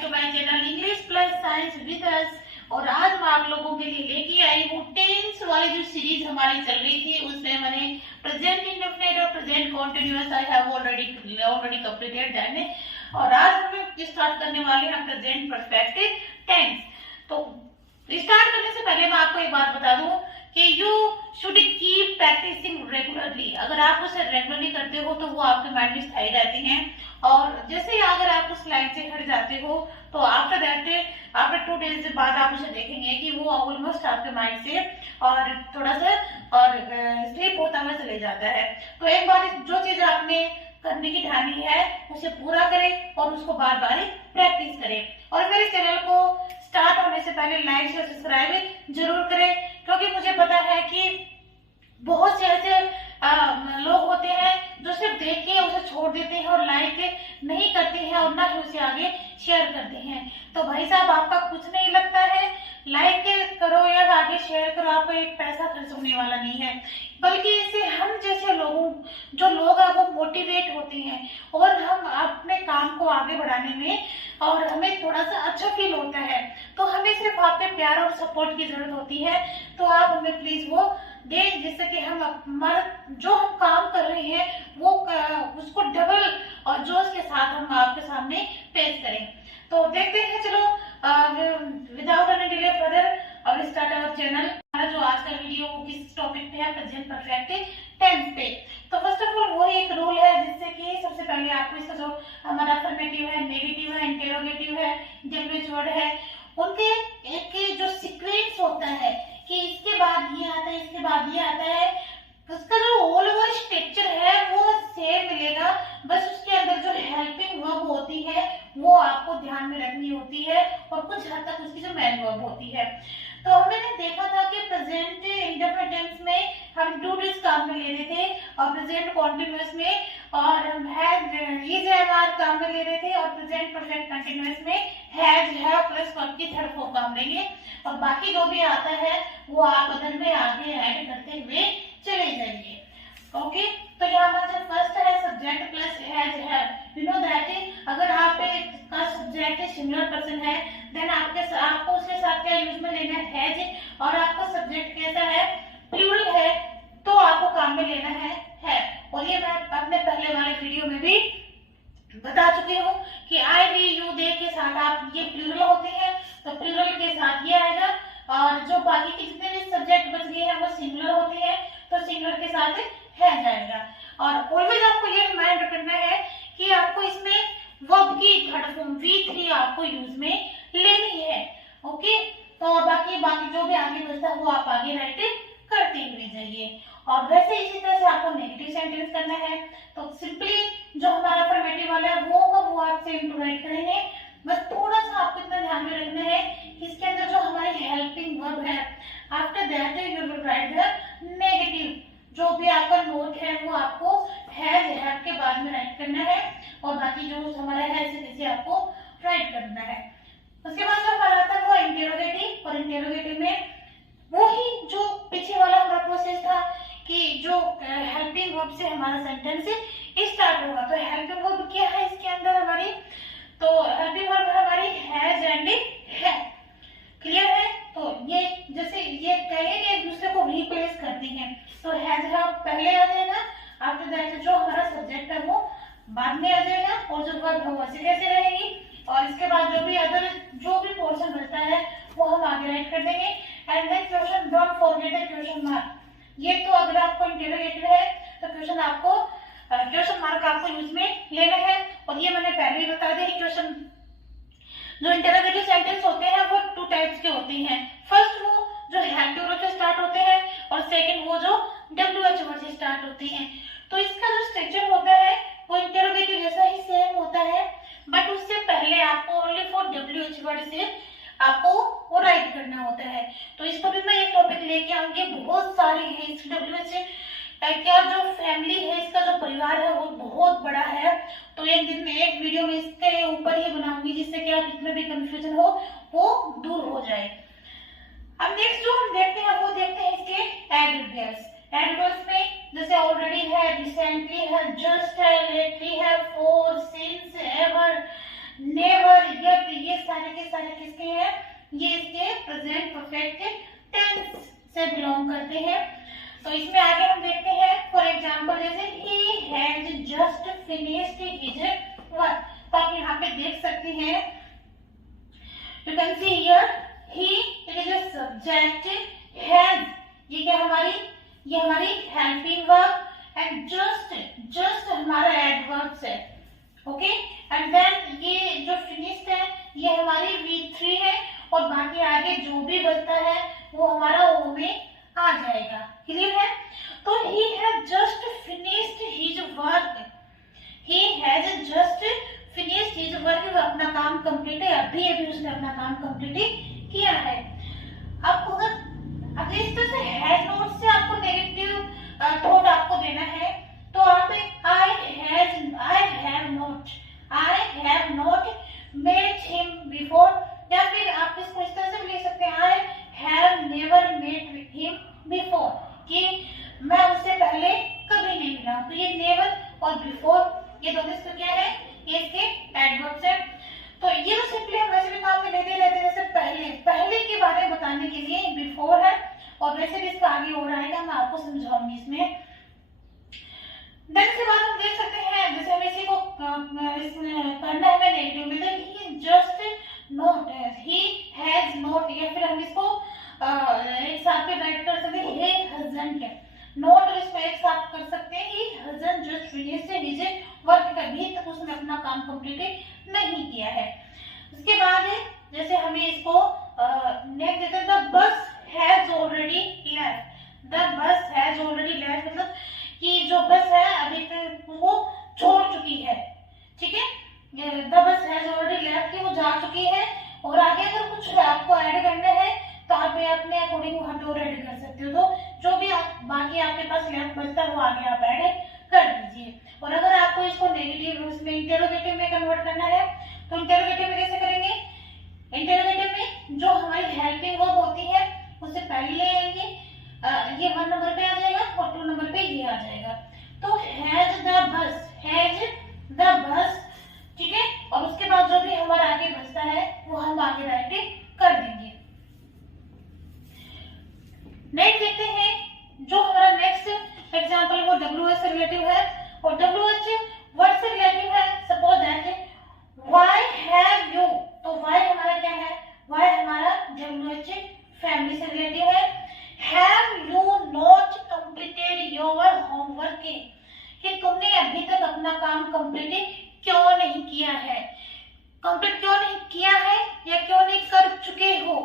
Back to my channel English plus science with us. और आज मैं आप लोगों के लिए लेके आई हूँ टेंस वाली जो सीरीज हमारी चल रही थी, उसमें मैंने प्रेजेंट इंडेफिनिट और present continuous I have already completed that. और आज हम स्टार्ट करने वाले हैं प्रेजेंट परफेक्ट टेंस। तो स्टार्ट करने से पहले मैं आपको एक बात बता दूं कि you should keep practicing regularly. अगर आप उसे रेगुलरली करते हो तो वो आपके माइंड में स्थायी रहती हैं। और जैसे ही अगर आप उस लाइन से हट जाते हो तो आफ्टर दैट आफ्टर 2 डेज बाद आप उसे देखेंगे कि वो ऑलमोस्ट आपके माइंड से और थोड़ा सा और स्लिप होता हुआ चले जाता है। तो एक बार जो चीज आपने करने की ठानी है उसे पूरा करें और उसको बार बार प्रैक्टिस करें। और मेरे चैनल को स्टार्ट होने से पहले लाइक शेयर सब्सक्राइब जरूर करें, क्योंकि मुझे पता है कि बहुत से ऐसे लोग होते हैं जो सिर्फ देख के उसे छोड़ देते हैं और लाइक नहीं करते हैं और ना ही उसे आगे शेयर करते हैं। तो भाई साहब, आपका कुछ नहीं लगता है, लाइक करो या आगे शेयर करो, आपको एक पैसा खर्च होने वाला नहीं है, बल्कि इससे हम जैसे जो लोग हैं वो मोटिवेट होते हैं और हम अपने काम को आगे बढ़ाने में और हमें थोड़ा सा अच्छा फील होता है। तो हमें सिर्फ आपके प्यार और सपोर्ट की जरूरत होती है। तो आप हमें प्लीज वो दें, जिससे कि हम हमारा जो हम काम कर रहे हैं वो उसको डबल और जोश के साथ हम आपके सामने पेश करें। तो देखते हैं, चलो विदाउट एनी डिले फर्दर और स्टार्ट आवर चैनल। हमारा जो आज का वीडियो वो किस टॉपिक पे है, प्रेजेंट परफेक्ट टेंस पे। तो फर्स्ट ऑफ ऑल वही एक रूल है जिससे कि सबसे पहले आपको इसका जो हमारा अफर्मेटिव है, नेगेटिव है, इंटेरोगेटिव है, डब्ल्यूएच वर्ड है, उनके एक जो सीक्वेंस होता है कि इसके बाद ये आता है, इसके बाद ये आता है, उसका जो ऑल ओवर स्ट्रक्चर है वो सेम मिलेगा। बस उसके अंदर जो हेल्पिंग वर्ब होती है वो आपको ध्यान में रखनी होती है और कुछ हद तक उसकी जो मेन वर्ब होती है। तो हमने देखा था कि प्रेजेंट इंडेफिनिट टेंस में हम डू डिस काम में ले रहे थे और प्रेजेंट कॉन्टिन्यूअस में और हम हैज इज हैव आर काम में ले रहे थे और प्रेजेंट परफेक्ट कंटीन्यूअस में हैज हैव प्लस वर्ब की थर्ड फॉर्म काम लेंगे। और बाकी जो भी आता है वो आप बदल में आगे ऐड करते हुए चले जाइए। ओके, तो यहाँ पर जो फर्स्ट है subject plus has have. You know that अगर आप का सब्जेक्ट सिंगुलर पर्सन है देन आपको उसके साथ क्या यूज में लेना है, हैज। और आपका सब्जेक्ट कैसा है, प्लूरल है, तो आपको काम में लेना है। और ये मैं अपने पहले वाले वीडियो में भी बता चुकी हूँ कि आई वी यू दे के साथ आप ये प्लूरल होते हैं तो प्लूरल के साथ ये आएगा। और जो बाकी के जितने भी सब्जेक्ट बच गए हैं वो सिंगुलर होते हैं तो सिंगुलर के साथ है जाएगा। और ऑलवेज आपको ये रिमाइंड करना है कि आपको इसमें वर्ब की थर्ड फॉर्म V3 आपको यूज में लेनी है। ओके, तो बाकी जो भी आगे बचता है वो आप आगे राइट करते हुए जाइए। और वैसे इसी तरह से आपको नेगेटिव सेंटेंस करना है तो सिंपली जो हमारा अफर्मेटिव वाला है वो आप सेम टू राइट करेंगे। बस थोड़ा सा आपको इतना ध्यान में रखना है कि इसके अंदर जो हमारी हेल्पिंग वर्ब है after that you will write the negative. जो भी आपका नोट है वो आपको हैव के बाद में राइट करना है और बाकी जो हमारा है ऐसे आपको राइट करना है। उसके बाद जो हमारा आता है वो इंटेरोगेटिव। और इंटेरोगेटिव में वही जो पीछे वाला हमारा प्रोसेस था कि जो हेल्पिंग वर्ब से हमारा सेंटेंस स्टार्ट होगा। तो हेल्पिंग वर्ब क्या है इसके अंदर हमारी, तो हेल्पिंग वर्ब हमारी हैज एंड है। क्लियर है? तो ये जैसे ये कहेंगे कि एक दूसरे को रिप्लेस करते हैं तो हैज हैव पहले आ जाएगा, आफ्टर दैट जो हमारा सब्जेक्ट है वो बाद में आ जाएगा और जो वर्ब है वो ऐसे कैसे रहेगी। और इसके बाद जो भी पोर्शन बचता है वो हम आगे राइट कर देंगे। And then question, don't forget the question mark. ये तो अगर आपको इंटेरोगेटिव है तो क्वेश्चन मार्क आपको यूज में लेना है। और ये मैंने पहले ही बता दिया, क्वेश्चन जो इंटेरोगेटिव सेंटेंस होते हैं वो 2 टाइप्स के होते हैं। फर्स्ट वो जो हेल्पिंग वर्ब से स्टार्ट होते हैं और सेकंड वो जो डब्ल्यूएच वर्ड से स्टार्ट होते हैं। तो इसका जो स्ट्रक्चर होता है वो इंटेरोगेटिव जैसा ही सेम होता है, बट उससे पहले आपको ओनली फॉर डब्ल्यूएच वर्ड से आपको वो राइट करना होता है। तो इस पर भी मैं एक टॉपिक लेके आऊंगी, बहुत सारे हैं इस डब्ल्यूएच क्या जो फैमिली है, इसका जो परिवार है वो बहुत बड़ा है। तो एक दिन में एक वीडियो में इसके ऊपर ही बनाऊंगी जिससे कि आप इसमें भी कंफ्यूजन हो वो दूर हो जाए। अब नेक्स्ट जो हम देखते हैं वो देखते हैं इसके एडवर्ब्स। एडवर्ब्स में जैसे ऑलरेडी है, रिसेंटली है, जस्ट है, लेटली है, for, since, ever, never, yet, ये तो इसमें आगे हम देखते हैं फॉर एग्जाम्पल जैसे he has just finished his work, तो आप यहाँ पे देख सकते हैं, you can see here he it is a subject, has ये क्या ये हमारी हेल्पिंग वर्ब, एंड जस्ट हमारा एडवर्ब्स है, ओके। एंड देन ये जो फिनिश्ड है ये हमारी V3 है, और बाकी आगे जो भी बचता है वो हमारा O में आ जाएगा, क्लियर है। तो he has just finished his work, he has just finished his work, वो अपना काम कंप्लीट है, अभी उसने अपना काम कंप्लीट किया है। अब अगर इस तरह से हैज नोट से आपको नेगेटिव थॉट आपको देना है, तो आप I have not met him before, या फिर आप इसको इस तरह से भी लिख सकते हैं, I have never met with him before, कि मैं उससे पहले कभी नहीं मिला। तो ये नेवर और बिफोर ये दोनों इसको क्या है, ये इसके एडवर्ब्स है। तो ये तो सिंपली हम वैसे भी काम में लेते रहते हैं, जैसे पहले के बारे में बताने के लिए बिफोर है, और वैसे भी इसका आगे और आएगा, मैं आपको समझाऊंगी इसमें। देन के बाद हम देख सकते हैं, जैसे हम इसी को करना है हमें नेगेटिव में, तो he just not, he has not, या फिर हम इसको एक साथ में राइट कर सकते हैं, he hasn't, नॉट और इसको एक साथ कर सकते हैं, he hasn't just finished his work, अभी तक उसने अपना काम कंप्लीट नहीं किया है। उसके बाद जैसे हमें इसको नेक्स्ट देते हैं, the bus has already left, the bus has already left, मतलब कि जो बस है अभी तक वो छोड़ चुकी है, ठीक है। The bus has already left, वो जा चुकी है, और आगे अगर कुछ आपको ऐड करना है तो आप अपने अकॉर्डिंग वहां पे और ऐड कर सकते हो, तो जो भी बाकी आपके पास लेफ्ट बचता है वो आगे आप ऐड कर दीजिए। और अगर आपको इसको नेगेटिव उसमें इंटेरोगेटिव में कन्वर्ट करना है, तो इंटेरोगेटिव में कैसे करेंगे, इंटेरोगेटिव में जो हमारी हेल्पिंग वर्ब होती है उससे पहले ले आएंगे, ये 1 नंबर पे आ जाएगा और 2 नंबर पे ये आ जाएगा। तो हैज द बस, ठीक है, और उसके बाद जो भी हमारा आगे बचता है वो हम आगे राइट कर देंगे। नेक्स्ट देखते हैं, जो हमारा नेक्स्ट एग्जांपल वो WH से रिलेटिव है, और WH वर्ड से रिलेटिव है। Suppose that why have you, तो व्हाई हमारा क्या है, व्हाई हमारा WH फैमिली से रिलेटिव है। Have you not completed your homework, कि तुमने अभी तक अपना काम कंप्लीट क्यों नहीं किया है, कंप्लीट क्यों नहीं किया है या क्यों नहीं कर चुके हो।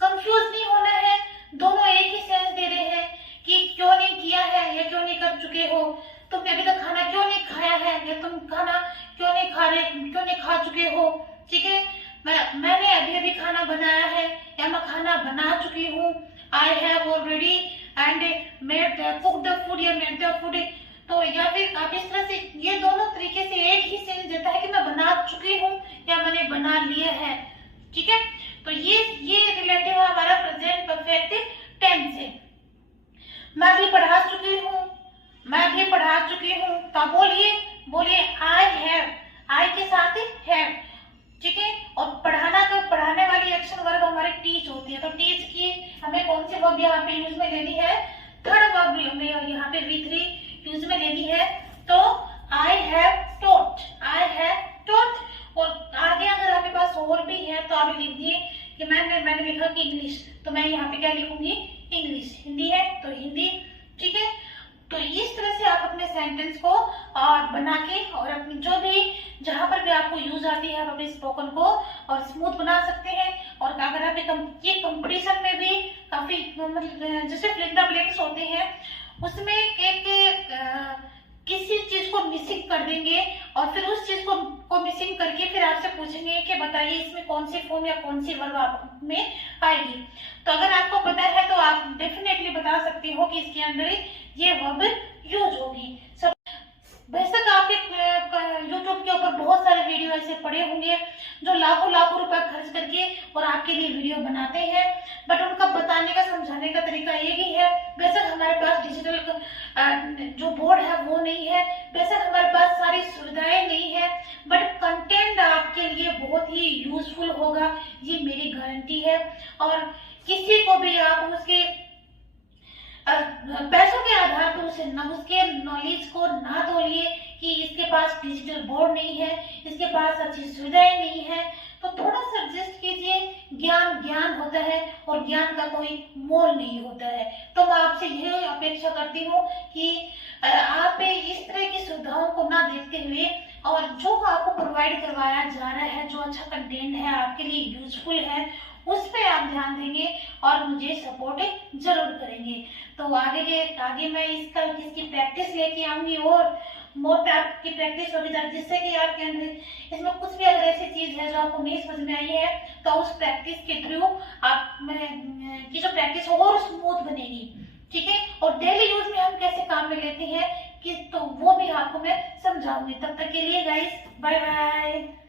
कंफ्यूज नहीं होना है, दोनों एक ही सेंस दे रहे हैं कि क्यों नहीं किया है या क्यों नहीं कर चुके हो, तुमने अभी तक खाना क्यों नहीं खाया है या तुम खाना क्यों नहीं खा चुके हो, ठीक है। मैंने अभी खाना बनाया है या मैं खाना बना चुकी हूँ, I have already and made cook the food या मेड द फूड, तो या फिर आप इस तरह से, ये दोनों तरीके से एक ही सेंस देता है कि मैं बना चुकी हूँ या मैंने बना लिया है, ठीक है। तो ये रिलेटिव है हमारा प्रेजेंट परफेक्ट टेंस से। मैं भी पढ़ा चुकी हूँ, तो आप बोलिए आई हैव, आई के साथ हैव, ठीक है। और पढ़ाने वाली एक्शन वर्ब हमारे टीच होती है, तो टीच की हमें कौन सी वर्ब यहाँ पे यूज में लेनी है, थर्ड वर्ब में यहाँ पे V3 यूज में लेनी है। तो आई हैव टॉट, और आगे अगर आपके पास और भी है तो आप लिख दिए कि मैंने लिखा कि इंग्लिश, तो मैं यहाँ पे क्या लिखूंगी, इंग्लिश। हिंदी है तो हिंदी, ठीक है। तो इस तरह से आप अपने सेंटेंस को बना के, और अपनी जो भी जहां पर भी आपको यूज आती है आप अपने स्पोकन को और स्मूथ बना सकते हैं। और अगर आप ये कंपटीशन में भी काफी मतलब जैसे फिल इन द ब्लैंक्स होते हैं उसमें एक किसी चीज को मिसिंग कर देंगे और फिर उस चीज को मिसिंग करके फिर आपसे पूछेंगे कि बताइए इसमें कौन सी फॉर्म या कौन सी वर्ब आप में आएगी। तो अगर आपको पता है तो आप डेफिनेटली बता सकते हो कि इसके अंदर ये वर्ब यूज होगी। बेशक आपके YouTube के ऊपर बहुत सारे वीडियो ऐसे पड़े होंगे जो लाखों रुपए खर्च करके और आपके लिए वीडियो बनाते हैं, बट उनका बताने का समझाने का तरीका एक ही है। बेशक हमारे पास डिजिटल जो बोर्ड है वो नहीं है, बेशक हमारे पास सारी सुविधाएं नहीं है, बट कंटेंट आपके लिए बहुत ही यूजफुल होगा, ये मेरी गारंटी है। और किसी को भी आप उसके पैसों के आधार पर उसे न, उसके नॉलेज को ना तोलिए कि इसके पास डिजिटल बोर्ड नहीं है, इसके पास अच्छी सुविधाएं नहीं है, तो थोड़ा सा एडजस्ट कीजिए। ज्ञान ज्ञान होता है और ज्ञान का कोई मोल नहीं होता है। तो मैं आपसे यह अपेक्षा करती हूँ कि आप इस तरह की सुविधाओं को ना देखते हुए और जो आपको प्रोवाइड करवाया जा रहा है, जो अच्छा कंटेंट है, आपके लिए यूजफुल है, उस पे आप ध्यान देंगे और मुझे सपोर्ट जरूर करेंगे। तो आगे मैं इसकी प्रैक्टिस लेके आऊंगी और मोर की प्रैक्टिस होगी, जिससे कि आपके अंदर इसमें कुछ भी अगर ऐसी चीज है जो आपको नहीं समझ में आई है तो उस प्रैक्टिस के थ्रू आप की जो प्रैक्टिस हो और स्मूथ बनेगी। ठीक है, और डेली यूज में हम कैसे काम में लेते हैं कि तो वो भी आपको मैं समझाऊंगी। तब तक के लिए गाइस बाय बाय।